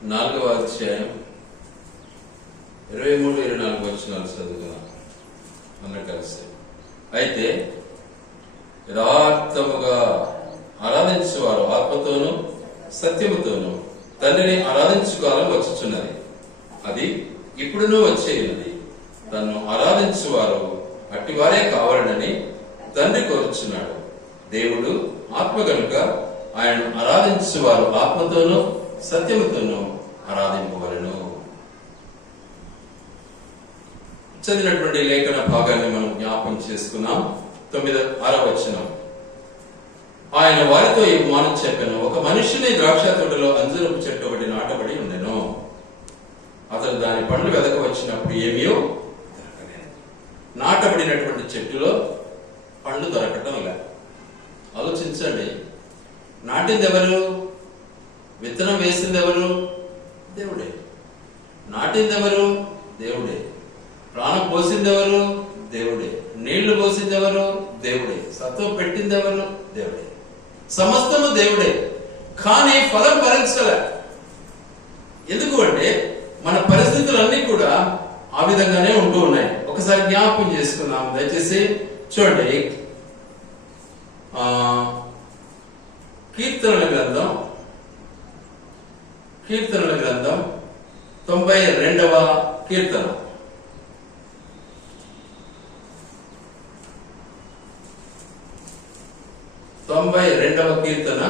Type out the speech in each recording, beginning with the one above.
4వ అధ్యాయం 23-24 వచనాలు చదువుకున్నాం అందరం కలిసి. అయితే యథార్థముగా ఆరాధించువారు ఆత్మతోనూ సత్యముతోనూ తండ్రిని ఆరాధించుకోవాలని వచ్చుచున్నది. అది ఇప్పుడునూ వచ్చేయున్నది. తన్ను ఆరాధించువారు అట్టివారే కావాలనని తండ్రి కోరుచున్నాడు. దేవుడు ఆత్మ కనుక ఆయన ఆరాధించువారు ఆత్మతోనూ సత్యముతోనూ ఆరాధింపవలెను. చదివినటువంటి లేఖన భాగాన్ని మనం జ్ఞాపకం చేసుకున్నాం. 6వ వచనం. ఆయన వారితో ఈ ఉపమానం చెప్పాను. ఒక మనుషుని ద్రాక్ష తోటలో అంజూరపు చెట్టు ఒకటి నాటబడి ఉండెను. అతను దాని పండ్లు వెదక వచ్చినప్పుడు ఏమీయో దొరకలేదు. నాటబడినటువంటి చెట్టులో పండ్లు దొరకటం లే. ఆలోచించండి, నాటింది ఎవరు? విత్తనం వేసింది ఎవరు? దేవుడే. నాటింది ఎవరు? దేవుడే. ప్రాణం పోసింది ఎవరు? దేవుడే. నీళ్లు పోసింది ఎవరు? దేవుడే. సత్వం పెట్టింది ఎవరు? దేవుడే. సమస్తము దేవుడే. కానీ ఫలం ఫలించలే. ఎందుకు అంటే మన పరిస్థితులన్నీ కూడా ఆ విధంగానే ఉంటూ ఉన్నాయి. ఒకసారి జ్ఞాపకం చేసుకుందాం దయచేసి. చూడండి, కీర్తనల గ్రంథం 92వ కీర్తన. 92వ కీర్తన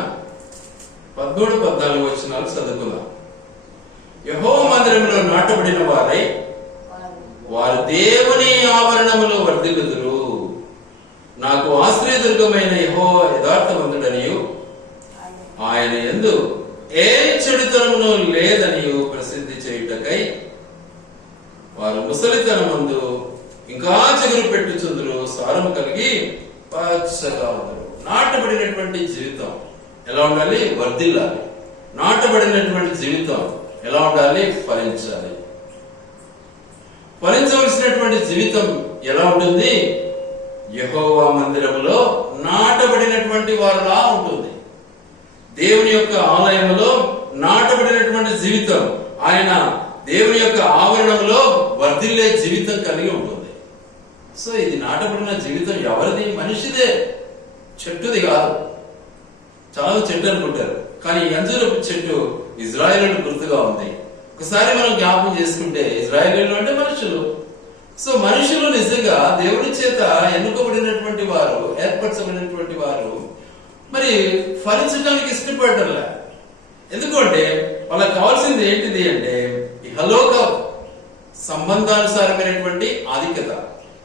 13-14 వచనాలు చదువుకుందాం. యెహోవా మందిరంలో నాటబడిన వారై వారు దేవుని ఆవరణములో వర్ధిల్లుదురు. నాకు ఆశ్రయదుర్గమైన యెహోవా యథార్థవంతుడనియు ఆయన యందు ఏ చెడుతనమును లేదనియు ప్రసిద్ధి చేయుటకై వారు ముసలితనమందు ఇంకా చిగురు పెట్టుచుందురు. సారము కలిగి పచ్చగా ఉందరు. నాటబడినటువంటి జీవితం ఎలా ఉండాలి? వర్ధిల్లాలి. నాటబడినటువంటి జీవితం ఎలా ఉండాలి? ఫలించాలి. ఫలించవలసినటువంటి జీవితం ఎలా ఉంటుంది? యెహోవా మందిరములో నాటబడినటువంటి వారులా ఉంటుంది. దేవుని యొక్క ఆలయంలో నాటబడినటువంటి జీవితం, ఆయన దేవుని యొక్క ఆవరణంలో వర్ధిల్లే జీవితం కలిగి ఉంటుంది. సో ఇది నాటబడిన జీవితం ఎవరిది? మనిషిదే, చెట్టుది కాదు. చాలా చెట్టు అనుకుంటారు, కానీ అంజూరపు చెట్టు ఇజ్రాయేలుకు గుర్తుగా ఉంది. ఒకసారి మనం జ్ఞాపకం చేసుకుంటే ఇజ్రాయేలీలు అంటే మనుషులు. సో మనుషులు నిజంగా దేవుడి చేత ఎన్నుకోబడినటువంటి వారు, ఏర్పరచబడినటువంటి వారు మరి ఫలించడానికి ఇష్టపడటంలే. ఎందుకంటే వాళ్ళకి కావాల్సింది ఏంటిది అంటే ఇహలోక సంబంధానుసారమైనటువంటి ఆధిక్యత.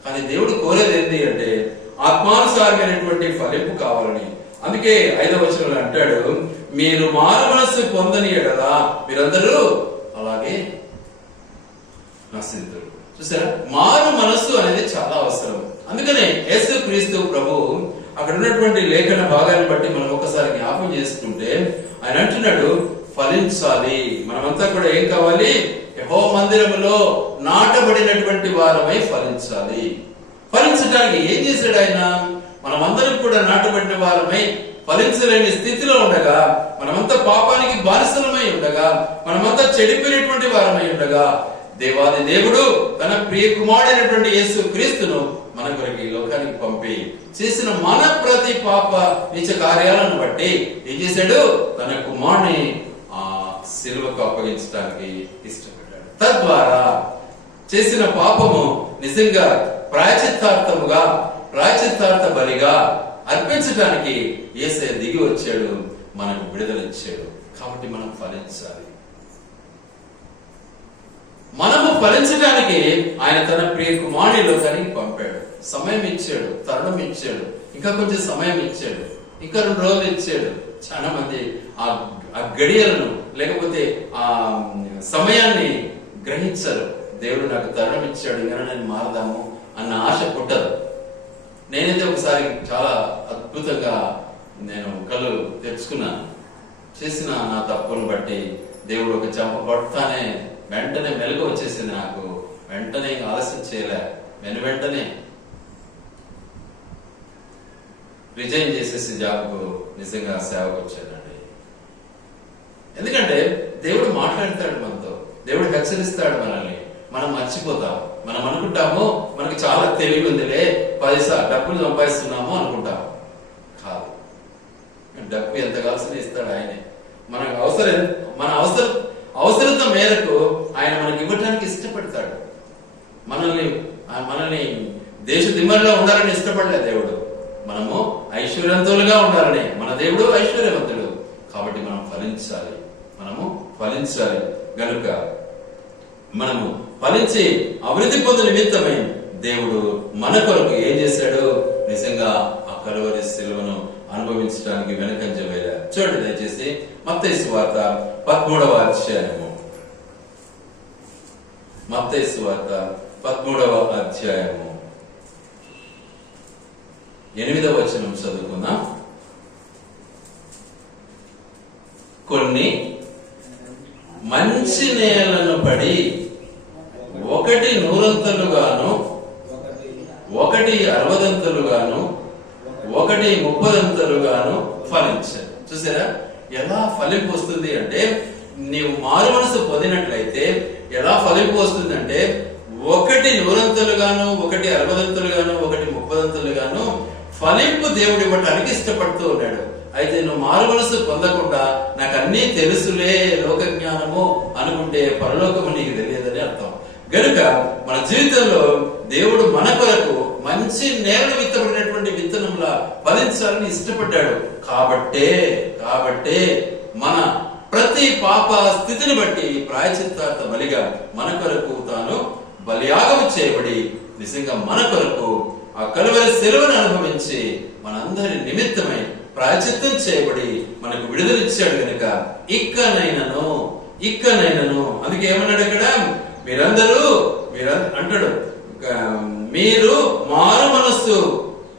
కానీ దేవుడు కోరేది ఏంటి అంటే ఆత్మానుసారమైనటువంటి ఫలింపు కావాలని. అందుకే 5వ వచనంలో అంటాడు, మీరు మారు మనస్సు పొందని ఎడల మీరందరూ అలాగే నశింతురు. చూసారా, మారు మనస్సు అనేది చాలా అవసరం. అందుకనే యేసు క్రీస్తు ప్రభు అక్కడ ఉన్నటువంటి లేఖన భాగాన్ని బట్టి మనం ఒకసారి జ్ఞాపకం చేసుకుంటే ఆయన అంటున్నాడు, ఫలించాలి. మనమంతా కూడా ఏం కావాలి? యెహోవా మందిరములో నాటబడినటువంటి వారమై ఫలించాలి. ఫలించడానికి ఏం చేశాడు ఆయన? మనమందరం కూడా నాటబడిన వారమై ఫలించలేని స్థితిలో ఉండగా, మనమంతా పాపానికి బానిసలమై ఉండగా, మనమంతా చెడిపోయినటువంటి వారమై ఉండగా, దేవాది దేవుడు తన ప్రియ కుమారుడైనటువంటి యేసు క్రీస్తును మన కొరకు ఈ లోకానికి పంపి చేసిన మన ప్రతి పాప నీచ కార్యాలను బట్టి ఏం చేశాడు? తన కుమారుని ఆ సిలువకు అప్పగించడానికి ఇష్టపడ్డాడు. తద్వారా చేసిన పాపము నిజంగా ప్రాయశ్చిత్తార్థ బలిగా అర్పించడానికి యేసయ్య దిగి వచ్చాడు, మనకు విడుదల ఇచ్చాడు. కాబట్టి మనం ఫలించాలి. మనము ఫలించడానికి ఆయన తన ప్రియ కుమారుని లోకానికి పంపాడు. సమయం ఇచ్చాడు, తరుణం ఇచ్చాడు, ఇంకా కొంచెం సమయం ఇచ్చాడు, ఇంకా 2 రోజులు ఇచ్చాడు. చాలా మంది ఆ గడియలను లేకపోతే ఆ సమయాన్ని గ్రహించరు. దేవుడు నాకు తరుణం ఇచ్చాడు, ఇంకా నేను మారదాము అన్న ఆశ పుట్టదు. నేనైతే ఒకసారి చాలా అద్భుతంగా నేను కళ్ళు తెచ్చుకున్నాను. చేసిన నా తప్పును బట్టి దేవుడు ఒక చెంప కొడతానే వెంటనే మెలుగు వచ్చేసింది నాకు. వెంటనే ఆలస్యం చేయలే, వెంటనే రిజైన్ చేసేసి జాబ్కు నిజంగా సేవకు వచ్చానండి. ఎందుకంటే దేవుడు మాట్లాడు మాట్లాడతాడు మనతో, దేవుడు హెచ్చరిస్తాడు మనల్ని. మనం మర్చిపోతాం. మనం అనుకుంటాము మనకి చాలా తెలివి ఉందిలే, 10 డబ్బులు సంపాదిస్తున్నాము అనుకుంటాం. కాదు, డబ్బు ఎంత కావాల్సిన ఇస్తాడు ఆయనే. మనకు మన అవసరత మేరకు ఆయన మనకి ఇవ్వటానికి ఇష్టపడతాడు. మనల్ని దేశ దిమ్మల్లో ఉండాలని ఇష్టపడలేదు దేవుడు. మనము ఐశ్వర్యవంతులుగా ఉండాలని. మన దేవుడు ఐశ్వర్యవంతుడు కాబట్టి మనం ఫలించాలి. గనుక మనము ఫలించి అభివృద్ధి పొందు నిమిత్తమై దేవుడు మన కొరకు ఏం చేశాడు? నిజంగా ఆ కలువరి సిలువను అనుభవించడానికి వెనకంజ వేయాలి. చూడండి దయచేసి మత్తయి సువార్త 13వ అధ్యాయము. మత్తయి సువార్త 13వ అధ్యాయము 8వ వచనం చదువుకుందాం. కొన్ని మంచి నేలను పడి ఒకటి 100 ఒకటి 60 ఒకటి 30 ఫలించారు. చూసారా ఎలా ఫలింపు వస్తుంది అంటే, నీవు మారు మనసు పొందినట్లయితే ఎలా ఫలింపు వస్తుంది అంటే, ఒకటి 100 ఒకటి 60 ఒకటి 30 ఫలింపు దేవుడు ఇవ్వటానికి ఇష్టపడుతూ ఉన్నాడు. అయితే నువ్వు మారు మనసు పొందకుండా నాకు అన్నీ తెలుసులే, లోక జ్ఞానము అనుకుంటే పరలోకము నీకు తెలియదని అర్థం. గనుక మన జీవితంలో దేవుడు మన కొరకు మంచి నేలను విత్తబడినటువంటి విత్తనంలా ఫలించాలని ఇష్టపడ్డాడు. కాబట్టే మన ప్రతి పాప స్థితిని బట్టి ప్రాయశ్చిత్తార్థ బలిగా మన కొరకు తాను బలియాగం చేయబడి నిజంగా మన కొరకు ఆ కలువరి సిలువను అనుభవించి మనందరి నిమిత్తమై ప్రాయశ్చిత్తం చేయబడి మనకు విడుదలిచ్చాడు. కనుక ఇక్కనైనను అందుకే ఏమన్నాడు ఇక్కడ? మీరందరూ అంటాడు, మీరు మారు మనస్సు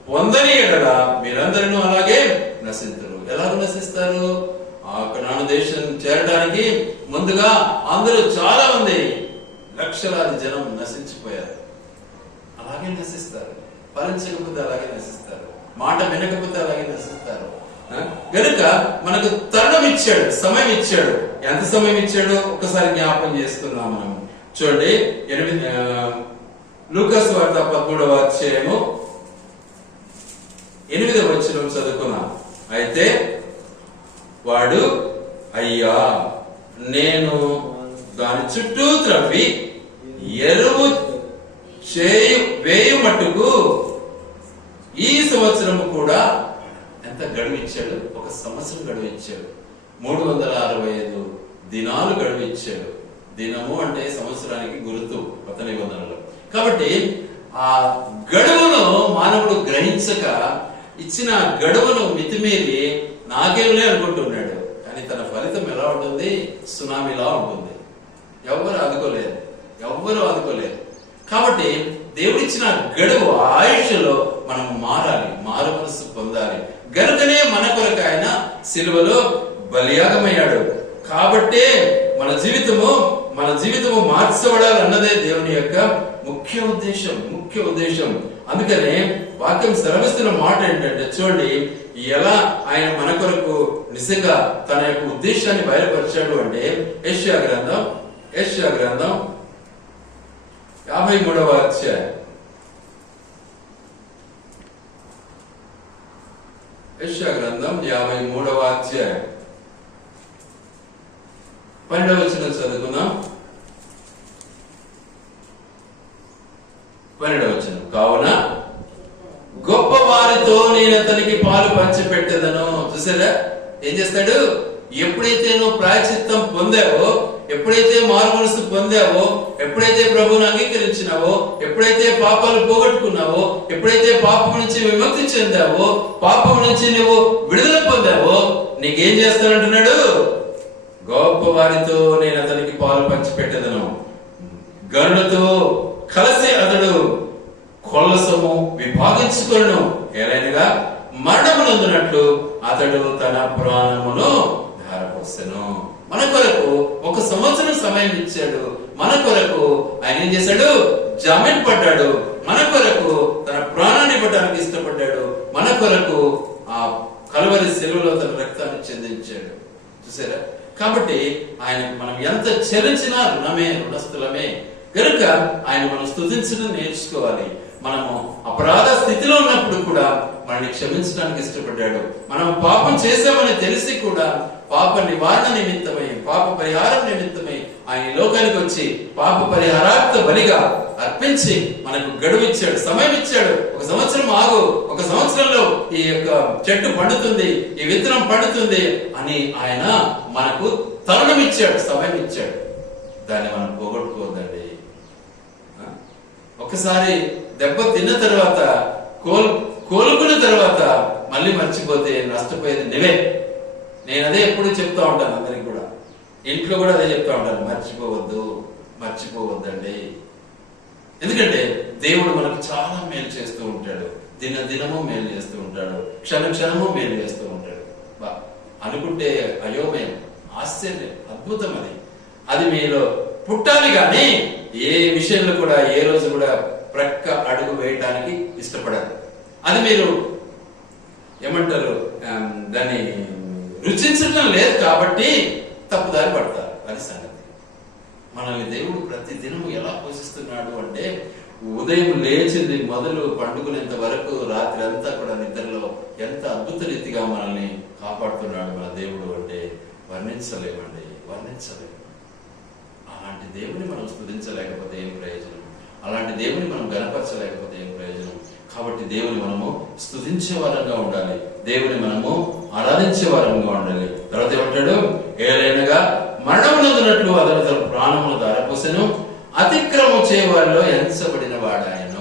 పొందని ఎడల మీరందరూ అలాగే నశించరు. ఎలాగ నశిస్తారు? ఆ కనాను దేశం చేరడానికి ముందుగా అందరూ చాలా మంది లక్షలాది జనం నశించిపోయారు. అలాగే నశిస్తారు. ఫలించకపోతే అలాగే నశిస్తారు. మాట వినకపోతే అలాగే నశిస్తారు. గనుక మనకు తరుణం ఇచ్చాడు, సమయం ఇచ్చాడు. ఎంత సమయం ఇచ్చాడో ఒకసారి జ్ఞాపకం చేసుకుందాం మనం. చూడండి, లూకాసు వార్త 13వ అధ్యాయము 8వ వచనం చదువుకున్నాం. అయితే వాడు, అయ్యా నేను దాని చుట్టూ త్రవ్వి ఎరువు వేయు మట్టుకు ఈ సంవత్సరము కూడా ఎంత గడువు ఇచ్చాడు? 1 సంవత్సరం గడువు ఇచ్చాడు. 365 దినాలు గడువు ఇచ్చాడు. దినము అంటే సంవత్సరానికి గుర్తు కొత్త నిబంధనలో. కాబట్టి ఆ గడువును మానవుడు గ్రహించక ఇచ్చిన గడువును మితిమీరి నాకేంలే అనుకుంటున్నాడు. కానీ తన ఫలితం ఎలా ఉంటుంది? సునామీలా ఉంటుంది. ఎవ్వరు ఆదుకోలేదు. కాబట్టి దేవుడిచ్చిన గడువు ఆయుష్లో మనం మారాలి, మారు మనసు పొందాలి. గనుకనే మన కొరకు ఆయన సిలువలో బలియాగమయ్యాడు. కాబట్టే మన జీవితము మార్చబడాలన్నదే దేవుని యొక్క ముఖ్య ఉద్దేశం. అందుకనే వాక్యం సెలవిస్తున్న మాట ఏంటంటే, చూడండి ఎలా ఆయన మన కొరకు నిజంగా తన యొక్క ఉద్దేశాన్ని బయలుపరిచాడు అంటే, యెషయా గ్రంథం 53వ అధ్యాయం. యెషయా గ్రంథం 53వ అధ్యాయం 12వ వచనం చదువుకున్నాం. 12వ వచనం, కావున గొప్ప వారితో నేను అతనికి పాలు పంచిపెట్టేదను. చూసారా ఏం చేస్తాడు? ఎప్పుడైతే నువ్వు ప్రాయశ్చిత్తం పొందావో, ఎప్పుడైతే మారు మనసు పొందావో, ఎప్పుడైతే ప్రభువును అంగీకరించినావో, ఎప్పుడైతే పాపాలు పోగొట్టుకున్నావో, ఎప్పుడైతే పాపం నుంచి విముక్తి చెందావో, పాపం నుంచి నువ్వు విడుదల పొందావో, నీకేం చేస్తానంటున్నాడు? గొప్ప వారితో నేను అతనికి పాలు పంచిపెట్టేదను. గనులతో కలిసి అతడు కొల్లసము విభాగించుకొను. ఏలైనగా మరణమునందునట్లు అతడు తన ప్రాణమును ధారపోసెను. మన కొరకు 1 సంవత్సరం సమయం ఇచ్చాడు. మన కొరకు ఆయన ఏం చేశాడు? జామీన్ పడ్డాడు. మన కొరకు తన ప్రాణాన్ని ఇవ్వడానికి ఇష్టపడ్డాడు. మన కొరకు ఆ కలువరి సిలువలో తన రక్తాన్ని చెందించాడు. చూసారా కాబట్టి ఆయన మనం ఎంత చెల్లించినా రుణస్థులమే కనుక ఆయన మనం స్తుతించడం నేర్చుకోవాలి. మనము అపరాధ స్థితిలో ఉన్నప్పుడు కూడా మనల్ని క్షమించడానికి ఇష్టపడ్డాడు. మనం పాపం చేశామని తెలిసి కూడా పాప నివారణ నిమిత్తమై, పాప పరిహారం నిమిత్తమై ఆయన లోకానికి వచ్చి పాప పరిహారార్థ బలిగా అర్పించి మనకు గడువు ఇచ్చాడు, సమయం ఇచ్చాడు. 1 సంవత్సరం ఆగు, 1 సంవత్సరంలో ఈ యొక్క చెట్టు పండుతుంది, ఈ విత్తనం పండుతుంది అని ఆయన మనకు తరుణం ఇచ్చాడు, సమయం ఇచ్చాడు. దాన్ని మనం పోగొట్టుకోవద్దండి. ఒకసారి దెబ్బ తిన్న తర్వాత కోలుకున్న తర్వాత మళ్ళీ మర్చిపోతే నష్టపోయేది నువ్వే. నేను అదే ఎప్పుడు చెప్తా ఉంటాను అందరికి కూడా, ఇంట్లో కూడా అదే చెప్తా ఉంటాను, మర్చిపోవద్దండి. ఎందుకంటే దేవుడు మనకు చాలా మేలు చేస్తూ ఉంటాడు, దినము మేలు చేస్తూ ఉంటాడు, క్షణము మేలు చేస్తూ ఉంటాడు. అనుకుంటే అయోమయం, ఆశ్చర్యం, అద్భుతం. అది మీలో పుట్టాలి. కానీ ఏ విషయంలో కూడా ఏ రోజు కూడా ప్రక్క అడుగు వేయటానికి ఇష్టపడదు. అది మీరు ఏమంటారు, దాన్ని రుచించడం లేదు కాబట్టి తప్పుదారి పడతారు. అది సంగతి. మనల్ని దేవుడు ప్రతి దినము ఎలా పోషిస్తున్నాడు అంటే, ఉదయం లేచింది మొదలు పండుకునేంత వరకు రాత్రి అంతా కూడా నిద్రలో ఎంత అద్భుత రీతిగా మనల్ని కాపాడుతున్నాడు మన దేవుడు అంటే వర్ణించలేమండి. అలాంటి దేవుని మనం స్తుతించలేకపోతే ఏం ప్రయోజనం? అలాంటి దేవుని మనం గణపరచలేకపోతే ఏం ప్రయోజనం? కాబట్టి దేవుని మనము స్తుతించే వారంగా ఉండాలి, దేవుని మనము ఆరాధించే వారంగా ఉండాలి. తర్వాత ఏమంటాడు, ఏలైనగా మరణమునందునట్లు అతడు తన ప్రాణమును ధారపోసెను, అతిక్రమం చేయవారిలో ఎంచబడిన వాడు ఆయన.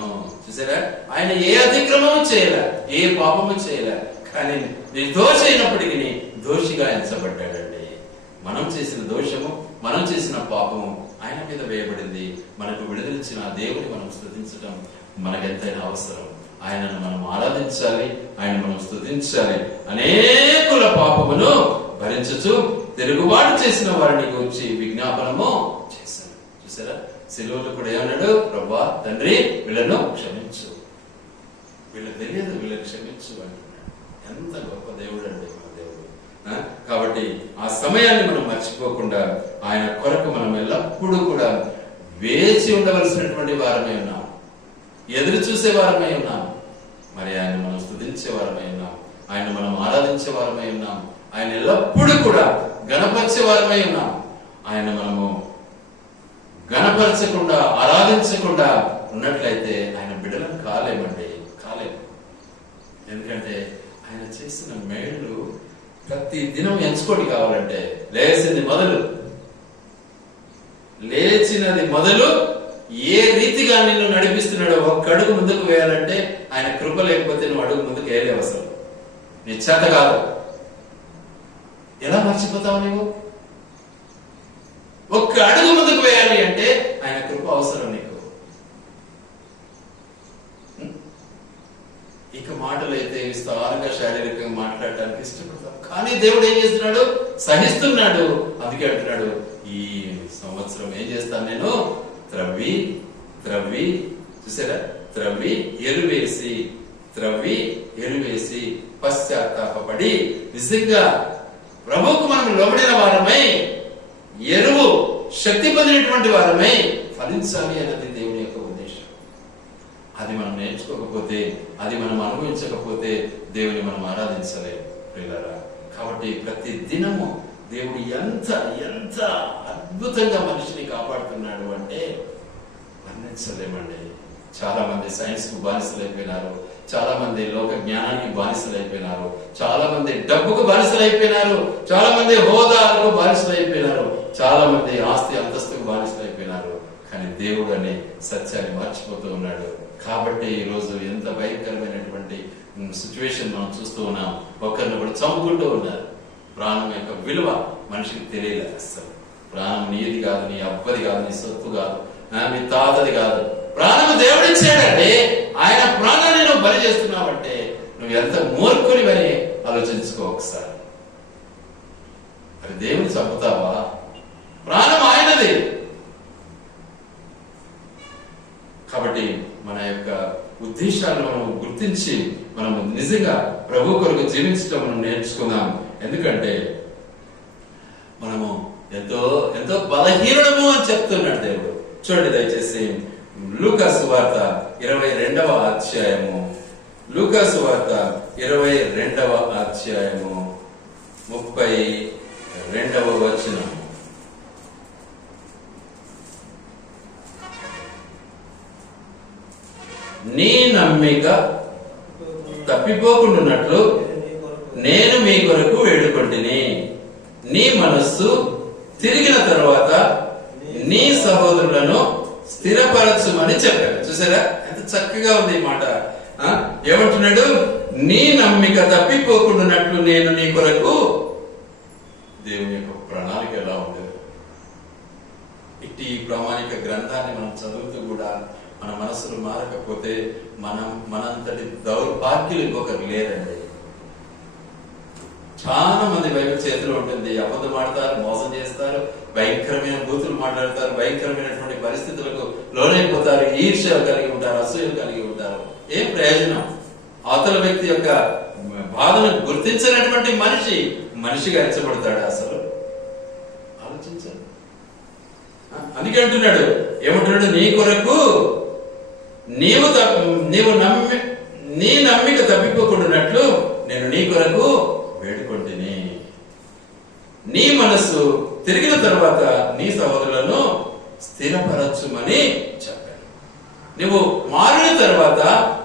చూసారా, ఆయన ఏ అతిక్రమము చేయలే, ఏ పాపము చేయలే, కానీ నిర్దోష అయినప్పటికీ దోషిగా ఎంచబడ్డాడండి. మనం చేసిన దోషము, మనం చేసిన పాపము ఆయన మీద వేయబడింది. మనకు విడుదలిచ్చిన దేవుని మనం స్తుతించడం మనకెంతైనా అవసరం. ఆయనను మనం ఆరాధించాలి, ఆయన మనం స్తుతించాలి. అనేకుల పాపమును భరించుచు తిరుగుబాటు చేసిన వారిని గురించి విజ్ఞాపనము చేశాను. చూసారా, సిలువలో కూడా ఏమన్నాడు, ప్రభువా తండ్రి వీళ్ళను క్షమించు, వీళ్ళకి తెలియదు, వీళ్ళని క్షమించు అంటున్నాడు. ఎంత గొప్ప దేవుడు అండి మన దేవుడు. కాబట్టి ఆ సమయాన్ని మనం మర్చిపోకుండా ఆయన కొరకు మనం ఎల్లప్పుడూ కూడా వేచి ఉండవలసినటువంటి వారమే ఉన్నాం, ఎదురు చూసే వారమై ఉన్నాం. మరి ఆయన మనం స్తుతించే వారమై ఉన్నాం, ఆయన మనం ఆరాధించే వారమై ఉన్నాం, ఆయన ఎల్లప్పుడూ కూడా గణపరిచే వారమై ఉన్నాం. ఆయన మనము గణపరచకుండా ఆరాధించకుండా ఉన్నట్లయితే ఆయన బిడ్డలను కాలేమండి. ఎందుకంటే ఆయన చేసిన మేళ్ళు ప్రతి దినం ఎంచుకోటి కావాలంటే లేచినది మొదలు ఏ రీతిగా నిన్ను నడిపిస్తున్నాడో ఒక్క అడుగు ముందుకు వేయాలంటే ఆయన కృప లేకపోతే నువ్వు అడుగు ముందుకు వేయలేవు. అసలు నీ చేత కాదు. ఎలా మర్చిపోతావు నువ్వు? ఒక్క అడుగు ముందుకు వేయాలి అంటే ఆయన కృప అవసరం నీకు. ఇక మాటలు అయితే విస్తారంగా శారీరకంగా మాట్లాడటానికి ఇష్టపడతాం, కానీ దేవుడు ఏం చేస్తున్నాడు? సహిస్తున్నాడు. అందుకే అంటున్నాడు, ఈ సంవత్సరం ఏం చేస్తాను నేను? త్రవ్వి చూసారా, త్రవ్వి ఎరువేసి పశ్చాత్తాపడి నిజంగా ప్రభువుకు మనం లోబడిన వారమై, ఎరువు శక్తి పొందినటువంటి వారమై ఫలించాలి అన్నది దేవుని యొక్క ఉద్దేశం. అది మనం నేర్చుకోకపోతే, అది మనం అనుభవించకపోతే దేవుని మనం ఆరాధించలేము ప్రియులారా. కాబట్టి ప్రతి దినము దేవుడు ఎంత ఎంత అద్భుతంగా మనిషిని కాపాడుతున్నాడు అంటే వర్ణించలేమండి. చాలా మంది సైన్స్ కు బానిసలైపోయినారు, చాలా మంది లోక జ్ఞానానికి బానిసలైపోయినారు, చాలా మంది డబ్బుకు బానిసలైపోయినారు, చాలా మంది హోదాలకు బానిసలైపోయినారు, చాలా మంది ఆస్తి అంతస్తుకు బానిసలైపోయినారు. కానీ దేవుడు అనే సత్యాన్ని మర్చిపోతూ ఉన్నాడు. కాబట్టి ఈ రోజు ఎంత భయంకరమైనటువంటి సిచ్యువేషన్ మనం చూస్తూ ఉన్నాం. ఒకరిని కూడా చంపుకుంటూ ఉన్నారు. ప్రాణం యొక్క విలువ మనిషికి తెలియదు. అసలు ప్రాణం నీది కాదు, నీ అబ్బది కాదు, నీ సొత్తు కాదు, మీ తాతది కాదు. ప్రాణం దేవుడిచ్చాడంటే ఆయన ప్రాణాన్ని నువ్వు బలి చేస్తున్నావంటే నువ్వు ఎంత మూర్ఖునివని ఆలోచించుకో ఒకసారి. మరి దేవుని చంపుతావా? ప్రాణం ఆయనది. కాబట్టి మన యొక్క ఉద్దేశాలను మనం గుర్తించి మనము నిజంగా ప్రభు కొరకు జీవించడం మనం నేర్చుకుందాం. ఎందుకంటే మనము ఎంతో బలహీనము అని చెప్తున్నాడు దేవుడు. చూడండి దయచేసి లూకా సువార్త 22వ అధ్యాయము, లూకా సువార్త 22వ అధ్యాయము 32వ వచనం. నీ నమ్మిక తప్పిపోకుండాన్నట్లు నేను మీ కొరకు వేడుకొంటిని. నీ మనస్సు తిరిగిన తరువాత నీ సహోదరులను స్థిరపరచుమని చెప్పాడు. చూసారా ఎంత చక్కగా ఉంది ఈ మాట. ఏమంటున్నాడు? నీ నమ్మిక తప్పిపోకుండాన్నట్లు నేను నీ కొరకు. దేవుని యొక్క ప్రణాళిక ఎలా ఉంది? ఇట్టి ప్రామాణిక గ్రంథాన్ని మనం చదువుతూ కూడా మన మనసులు మారకపోతే మనంతటి దౌర్భాగ్యులు ఇంకొకరు లేరండి. చాలా మంది బైబిల్ చేతిలో ఉంటుంది. అబద్ధం ఆడతారు, మోసం చేస్తారు, భయంకరమైన బూతులు మాట్లాడతారు, భయంకరమైనటువంటి పరిస్థితులకు లోనైపోతారు, ఈర్ష్యలు కలిగి ఉంటారు, అసూయలు కలిగి ఉంటారు. ఏం ప్రయోజనం? అవతల వ్యక్తి యొక్క బాధను గుర్తించినటువంటి మనిషిగా ఎంచబడతాడు. అసలు ఆలోచించండి. అందుకే అంటున్నాడు, ఏమంటున్నాడు? నీ కొరకు నీ నమ్మిక తప్పిపోకుండాన్నట్లు నేను నీ కొరకు వేడుకొంటిని. నీ మనస్సు తిరిగిన తర్వాత నీ సహోదరులను స్థిరపరచుమని చెప్పాను. నువ్వు మారిన తర్వాత,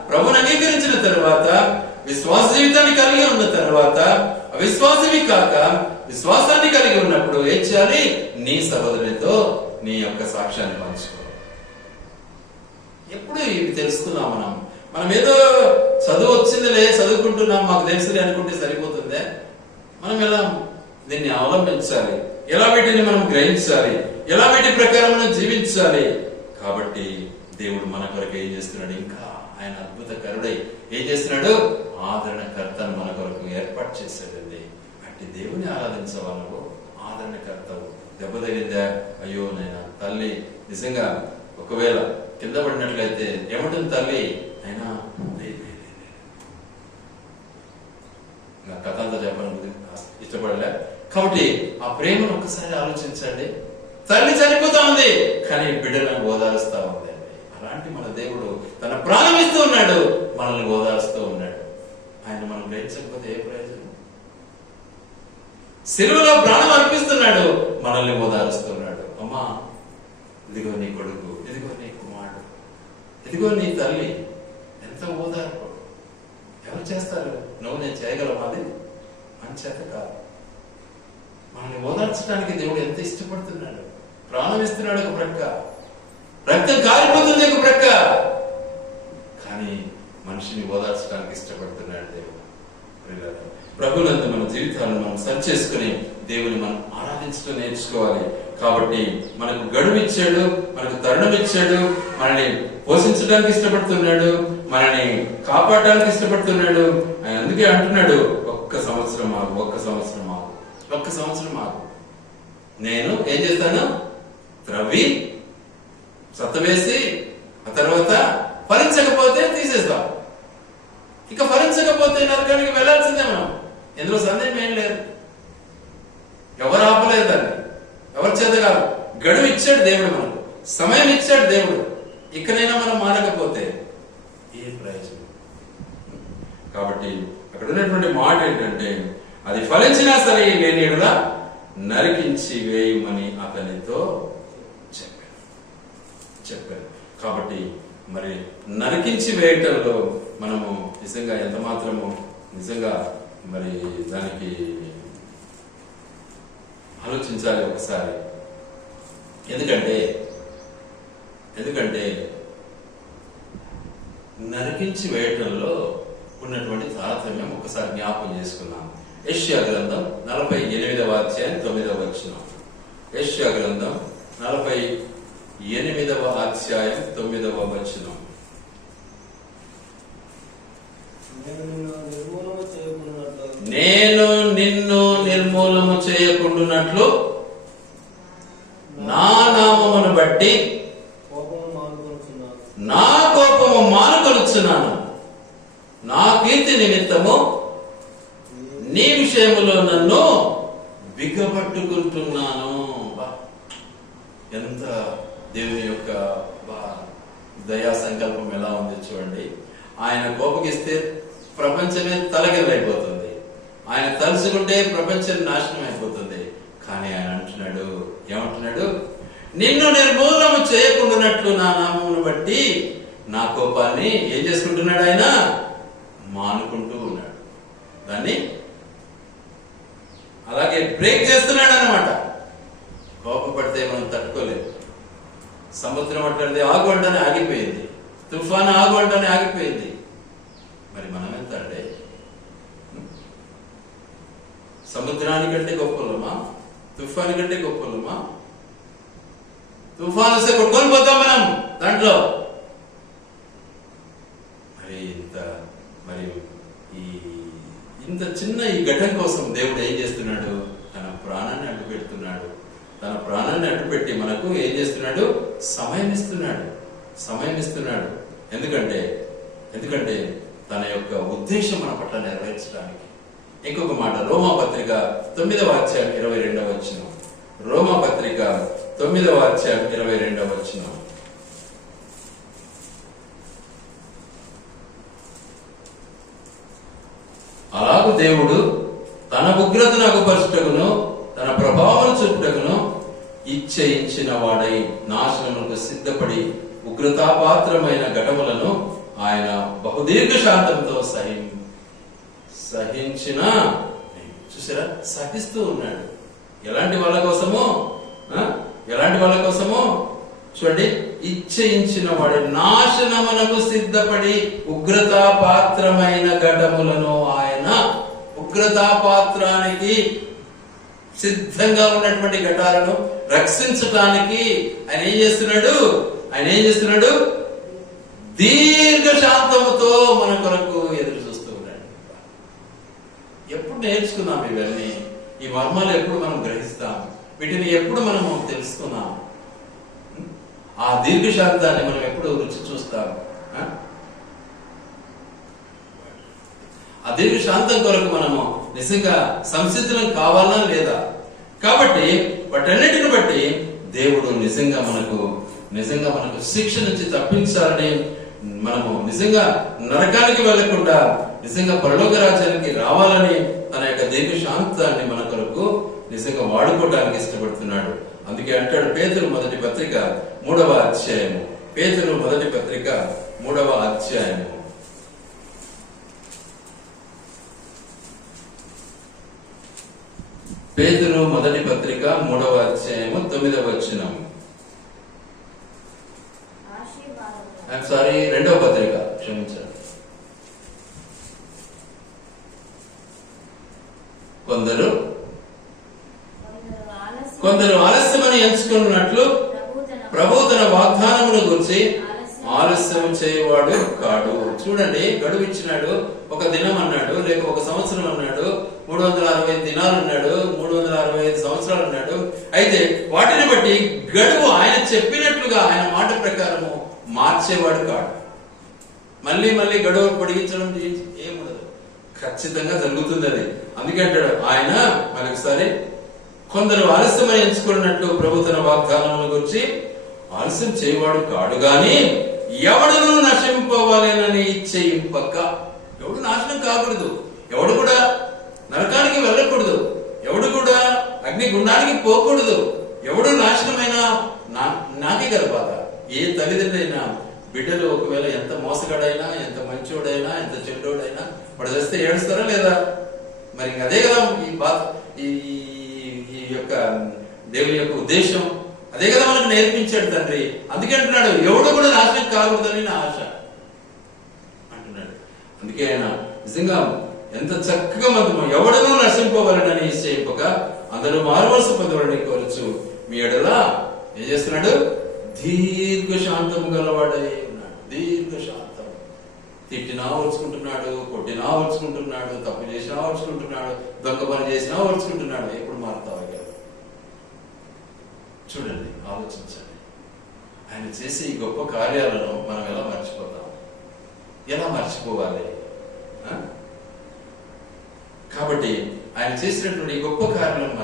ప్రభుని అంగీకరించిన తర్వాత, విశ్వాస జీవితాన్ని కలిగి ఉన్న తర్వాత, అవిశ్వాసవి కాక విశ్వాసాన్ని కలిగి ఉన్నప్పుడు ఏం చేయాలి? నీ సహోదరునితో నీ యొక్క సాక్ష్యాన్ని పంచుకో. ఎప్పుడు ఇవి తెలుసుకున్నాం మనం ఏదో చదువు వచ్చిందిలే, చదువుకుంటున్నాం, మాకు తెలుసులే అనుకుంటే సరిపోతుందే? మనం ఎలా దీన్ని అవలంబించాలి? ఎలా వీటిని మనం గ్రహించాలి? ఎలా వీటి ప్రకారం మనం జీవించాలి? కాబట్టి దేవుడు మన కొరకు ఏం చేస్తున్నాడు? ఇంకా ఆయన అద్భుత కరుడై ఏం చేస్తున్నాడు? ఆదరణకర్తను మన కొరకు ఏర్పాటు చేశాడండి. అట్టి దేవుని ఆరాధించవాళ్ళు ఆదరణకర్తవు. దెబ్బ తగిలిందా? అయ్యో నేను తల్లి నిజంగా ఒకవేళ కింద పడినట్లయితే ఏమంటుంది తల్లి? అయినా కథ అంతా చెప్పాలని ఇష్టపడలే. కాబట్టి ఆ ప్రేమను ఒక్కసారి ఆలోచించండి. తల్లి చనిపోతా ఉంది, కానీ బిడ్డలను ఓదారుస్తా ఉంది. అలాంటి మన దేవుడు తన ప్రాణం ఇస్తూ ఉన్నాడు, మనల్ని ఓదారుస్తూ ఉన్నాడు. ఆయన మనం గ్రహించకపోతే ఏ ప్రయోజనం? సిలువలో ప్రాణం అర్పిస్తున్నాడు, మనల్ని ఓదారుస్తున్నాడు. అమ్మా, ఇదిగో నీ కొడుకు, ఇదిగో నీ కుమారుడు, ఇదిగో నీ తల్లి. ఎంత ఓదార్పు! ఎవరు చేస్తారు? నువ్వు నేను చేయగలవా? అది మన చేత కాదు. మనల్ని ఓదార్చడానికి దేవుడు ఎంత ఇష్టపడుతున్నాడు. ప్రాణం ఇస్తున్నాడు ఒక ప్రక్క, రక్తం కారిపోతుంది ఒక ప్రక్క, కానీ మనిషిని ఓదార్చడానికి ఇష్టపడుతున్నాడు దేవుడు. ప్రభునందు మన జీవితాలను మనం సరి చేసుకుని దేవుని మనం ఆరాధించడం నేర్చుకోవాలి. కాబట్టి మనకు గడువు ఇచ్చాడు, మనకు తరుణం ఇచ్చాడు, మనల్ని పోషించడానికి ఇష్టపడుతున్నాడు, మనల్ని కాపాడడానికి ఇష్టపడుతున్నాడు. ఆయన అందుకే అంటున్నాడు, ఒక్క సంవత్సరం ఆగు, నేను ఏం చేస్తాను? త్రవ్వి సత్తవేసి ఆ తర్వాత ఫలించకపోతే తీసేస్తాం. ఇక ఫలించకపోతే నరకానికి వెళ్లాల్సిందే మనం. ఇందులో సందేహం ఏం లేదు. ఎవరు ఆపలేదు దాన్ని, ఎవరి చేత కాదు. గడువు ఇచ్చాడు దేవుడు, మనకు సమయం ఇచ్చాడు దేవుడు. ఇకనైనా మనం మారకపోతే ఏ ప్రయోజనం? కాబట్టి అక్కడ ఉన్నటువంటి మాట ఏంటంటే, అది ఫలించినా సరే లేనిలా నరికించి వేయమని అతనితో చెప్పారు. కాబట్టి మరి నరికించి వేయటంలో మనము నిజంగా ఎంత మాత్రము నిజంగా మరి దానికి ఆలోచించాలి ఒకసారి. ఎందుకంటే నరికించి వేయటంలో ఉన్నటువంటి తారతమ్యం ఒకసారి జ్ఞాపకం చేసుకున్నాం. యెషయా గ్రంథం 48వ అధ్యాయం 9వ వచనం. యెషయా గ్రంథం 48వ అధ్యాయం 9వ వచనం. నేను నిన్ను నిర్మూలము చేయకుండానట్లు నా నామమును బట్టి నా కోపము మానుకొనుచున్నాను. నా కీర్తి నిమిత్తము నీ విషయములో నన్ను బిగ్గపట్టుకుంటున్నాను. ఎంత దేవుని యొక్క దయా సంకల్పం ఎలా ఉంది చూడండి. ఆయన కోపగిస్తే ప్రపంచమే తలకిందైపోతుంది, ఆయన తలుచుకుంటే ప్రపంచం నాశనం అయిపోతుంది. కానీ ఆయన అంటున్నాడు, ఏమంటున్నాడు? నిన్ను నిర్మూలము చేయకుండానట్లు నా నామమును బట్టి నా కోపాన్ని ఏం చేసుకుంటున్నాడు? ఆయన మానుకుంటూ ఉన్నాడు, దాన్ని అలాగే బ్రేక్ చేస్తున్నాడు అన్నమాట. కోపపడితే మనం తట్టుకోలేదు. సముద్రం అట్లది ఆగు అంటేనే ఆగిపోయింది, తుఫాను ఆగు అంటేనే ఆగిపోయింది. మరి మనం ఎంత అంటే సముద్రానికంటే గొప్పలమా? తుఫాను కంటే గొప్పలమా? తుఫాను వస్తే కొట్టుకొని పోతాం మనం దాంట్లో. మరి ఇంత చిన్న ఈ ఘటన కోసం దేవుడు ఏం చేస్తున్నాడు? తన ప్రాణాన్ని అడ్డు పెడుతున్నాడు. తన ప్రాణాన్ని అడ్డుపెట్టి మనకు ఏం చేస్తున్నాడు? సమయం ఇస్తున్నాడు. ఎందుకంటే తన యొక్క ఉద్దేశం మన పట్ల నెరవేర్చడానికి. ఇంకొక మాట, రోమా పత్రిక 9వ అధ్యాయం 22వ వచనం. రోమా పత్రిక 9వ అధ్యాయం 22వ వచనం. అలాగూ దేవుడు తన ఉగ్రతను అగుపరచుటకును తన ప్రభావం చూపుటకును ఇచ్చయించిన వాడై నాశనములకు సిద్ధపడి ఉగ్రతాపాత్రమైన ఘటములను ఆయన బహుదీర్ఘ శాంతంతో సహించిన చూసారా, సహిస్తూ ఉన్నాడు. ఎలాంటి వాళ్ళ కోసమో చూడండి, ఇచ్చయించిన వాడి నాశనమునకు సిద్ధపడి ఉగ్రతాపాత్రమైన ఘటములను ఆయన ఉగ్రతాపాత్రానికి సిద్ధంగా ఉన్నటువంటి ఘటాలను రక్షించటానికి ఆయన ఏం చేస్తున్నాడు? దీర్ఘ శాంతముతో మన కొరకు ఎదురు చూస్తూ ఉన్నాడు. ఎప్పుడు నేర్చుకున్నాం ఇవన్నీ? ఈ మర్మాలు ఎప్పుడు మనం గ్రహిస్తాం? వీటిని ఎప్పుడు మనము తెలుసుకున్నాం? ఆ దీర్ఘశాంతాన్ని మనం ఎప్పుడు రుచి చూస్తాం? ఆ దీర్ఘశాంతం కొరకు మనము నిజంగా సంసిద్ధులం కావాలా లేదా? కాబట్టి వాటన్నిటిని బట్టి దేవుడు నిజంగా మనకు శిక్ష నుంచి తప్పించాలని, మనము నిజంగా నరకానికి వెళ్లకుండా నిజంగా పరలోక రాజ్యానికి రావాలని తన యొక్క దీర్ఘశాంతాన్ని మన కొరకు నిజంగా వాడుకోవడానికి ఇష్టపడుతున్నాడు. అందుకే అంటాడు పేతురు మొదటి పత్రిక 3వ అధ్యాయము. పేతురు మొదటి పత్రిక 3వ అధ్యాయము. పేతురు మొదటి పత్రిక 3వ అధ్యాయము 9వ వచనం. రెండవ పత్రిక, క్షమించండి. కొందరు ఆలస్యమని ఎంచుకున్నట్లు ప్రభువు తన వాగ్దానమును గురించి ఆలస్యం చేయవాడు కాడు. చూడండి, గడువు ఇచ్చినాడు. ఒక దినం అన్నాడు, లేక ఒక సంవత్సరం అన్నాడు, 365 దినాలు అన్నాడు, 365 సంవత్సరాలు అన్నాడు. అయితే వాటిని బట్టి గడువు ఆయన చెప్పినట్లుగా ఆయన మాట ప్రకారము మార్చేవాడు కాడు. మళ్ళీ గడువు పొడిగించడం ఏముండదు, ఖచ్చితంగా జరుగుతుంది అది. అందుకే అంటాడు ఆయన మరొకసారి, కొందరు ఆలస్యమని ఎంచుకున్నట్లు ప్రభు తన వాగ్దానముల గురించి ఆలస్యం చేయవాడు కాడు గాని ఎవడును నశింపవాలేనని ఇచ్చేయింపక. ఎవడు నాశనం కాకూడదు, ఎవడు కూడా నరకానికి వెళ్ళకూడదు, ఎవడు కూడా అగ్ని గుండానికి పోకూడదు, ఎవడు నాశనమైనా నాకే కదా బాధ. ఏ తల్లిదండ్రులైనా బిడ్డలు ఒకవేళ ఎంత మోసగాడైనా, ఎంత మంచోడైనా, ఎంత చెడ్డోడైనా వాడు చేస్తే ఏడుస్తారా లేదా? మరి అదే కదా ఈ బాధ, ఈ యొక్క దేవుని యొక్క ఉద్దేశం అదే కదా మనకు నేర్పించాడు తండ్రి. అందుకే అంటున్నాడు ఎవడు కూడా నాశనం కాకూడదని నా ఆశ అంటున్నాడు. అందుకే ఆయన నిజంగా ఎంత చక్కగా మనం ఎవడనూ నశింపవలనని ఇచ్చేయక అందరూ మారువలస పొందవలని కోరచ్చు. మీ ఎడలా ఏం చేస్తున్నాడు? దీర్ఘ శాంతం గలవాడై ఉన్నాడు. దీర్ఘ శాంతం. తిట్టినా ఓర్చుకుంటున్నాడు, కొట్టినా ఓర్చుకుంటున్నాడు, తప్పు చేసినా ఓర్చుకుంటున్నాడు, దొంగ పని చేసినా ఓర్చుకుంటున్నాడు. ఎప్పుడు మారుతావు? చూడండి, ఆలోచించండి. ఆయన చేసే ఈ గొప్ప కార్యాలను మనం ఎలా మర్చిపోతాం? ఎలా మర్చిపోవాలి? కాబట్టి ఆయన చేసినటువంటి గొప్ప కార్యాలను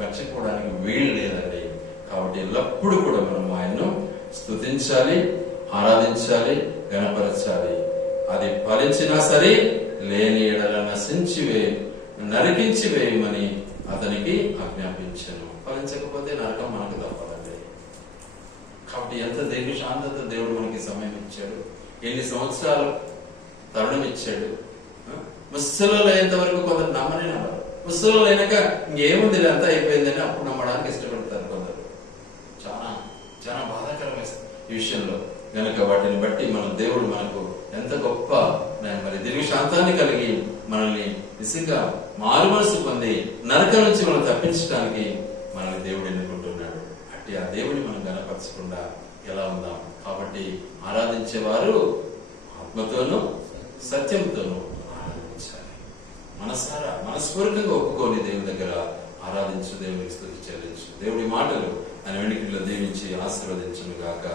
మర్చిపోవడానికి వీలు లేదండి. కాబట్టి కాబట్టి ఎల్లప్పుడూ కూడా మనం ఆయన్ను స్తుతించాలి, ఆరాధించాలి, గణపరచాలి. అది ఫలించినా సరే లేని ఎడల నరికించి వేయమని అతనికి ఆజ్ఞాపించాను. ఫలించకపోతే నరకం మనకు తప్పదండి. కాబట్టి ఎంత దీర్ఘశాంతత దేవుడు మనకి సమయం ఇచ్చాడు, ఎన్ని సంవత్సరాలు తరుణం ఇచ్చాడు. ముసలిలో అయ్యేంత వరకు కొందరు నమ్మనే నమ్మరు. ముసలిలో అయినాక ఇంకేముంది అంతా అయిపోయిందని అప్పుడు నమ్మడానికి ఇష్టపడతారు కొందరు. చాలా చాలా బాధాకరమైన ఈ విషయంలో కనుక వాటిని బట్టి మన దేవుడు మనకు ఎంత గొప్ప మరి దీర్ఘశాంతాన్ని కలిగి మనల్ని నిజంగా మారు మనసు పొంది నరకం నుంచి మనం తప్పించడానికి మనల్ని దేవుడు ఎన్నుకుంటున్నాడు. అట్టి ఆ దేవుడిని మనం గణపరచకుండా ఎలా ఉందాం? కాబట్టి ఆరాధించేవారు ఆత్మతోనూ సత్యంతోనూ ఆరాధించాలి. మనసారా మనస్ఫూర్తిగా ఒప్పుకొని దేవుని దగ్గర ఆరాధించు, దేవునికి స్తుతి చెల్లించు. దేవుడి మాటలు ఆయన వెనుకలో దీవించి ఆశీర్వదించును గాక.